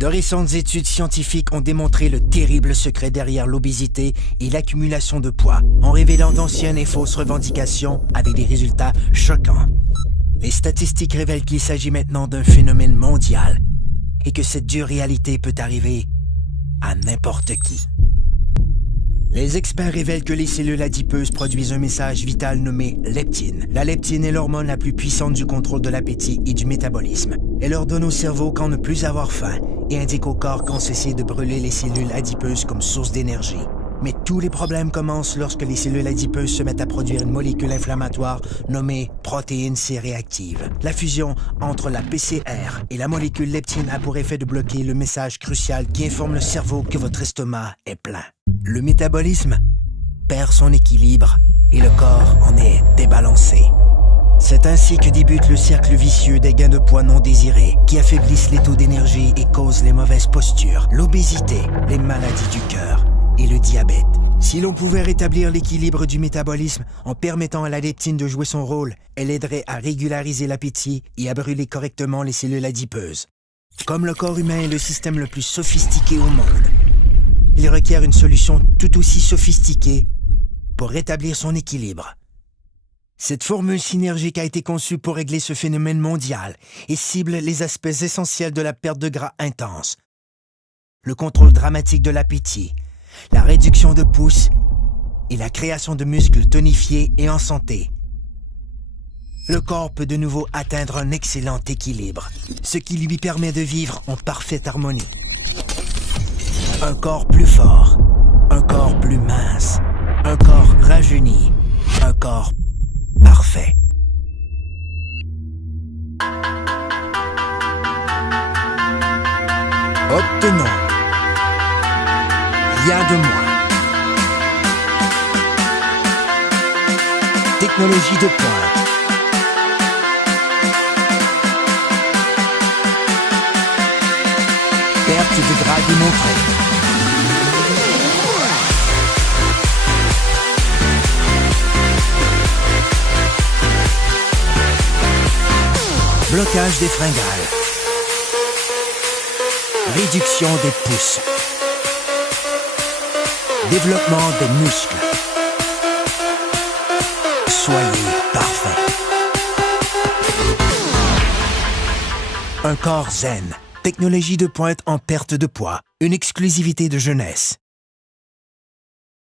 De récentes études scientifiques ont démontré le terrible secret derrière l'obésité et l'accumulation de poids, en révélant d'anciennes et fausses revendications avec des résultats choquants. Les statistiques révèlent qu'il s'agit maintenant d'un phénomène mondial et que cette dure réalité peut arriver à n'importe qui. Les experts révèlent que les cellules adipeuses produisent un message vital nommé leptine. La leptine est l'hormone la plus puissante du contrôle de l'appétit et du métabolisme. Elle ordonne au cerveau quand ne plus avoir faim et indique au corps quand cesser de brûler les cellules adipeuses comme source d'énergie. Mais tous les problèmes commencent lorsque les cellules adipeuses se mettent à produire une molécule inflammatoire nommée protéine C-réactive. La fusion entre la PCR et la molécule leptine a pour effet de bloquer le message crucial qui informe le cerveau que votre estomac est plein. Le métabolisme perd son équilibre et le corps en est débalancé. C'est ainsi que débute le cercle vicieux des gains de poids non désirés qui affaiblissent les taux d'énergie et causent les mauvaises postures, l'obésité, les maladies du cœur et le diabète. Si l'on pouvait rétablir l'équilibre du métabolisme en permettant à la leptine de jouer son rôle, elle aiderait à régulariser l'appétit et à brûler correctement les cellules adipeuses. Comme le corps humain est le système le plus sophistiqué au monde, il requiert une solution tout aussi sophistiquée pour rétablir son équilibre. Cette formule synergique a été conçue pour régler ce phénomène mondial et cible les aspects essentiels de la perte de gras intense, le contrôle dramatique de l'appétit, la réduction de pouces et la création de muscles tonifiés et en santé. Le corps peut de nouveau atteindre un excellent équilibre, ce qui lui permet de vivre en parfaite harmonie. Un corps plus fort, un corps plus mince, un corps rajeuni, un corps parfait. Obtenons rien de moins. Technologie de pointe. Perte de gras démontrée. Blocage des fringales. Réduction des pouces. Développement des muscles. Soyez parfait. Un corps zen. Technologie de pointe en perte de poids. Une exclusivité de jeunesse.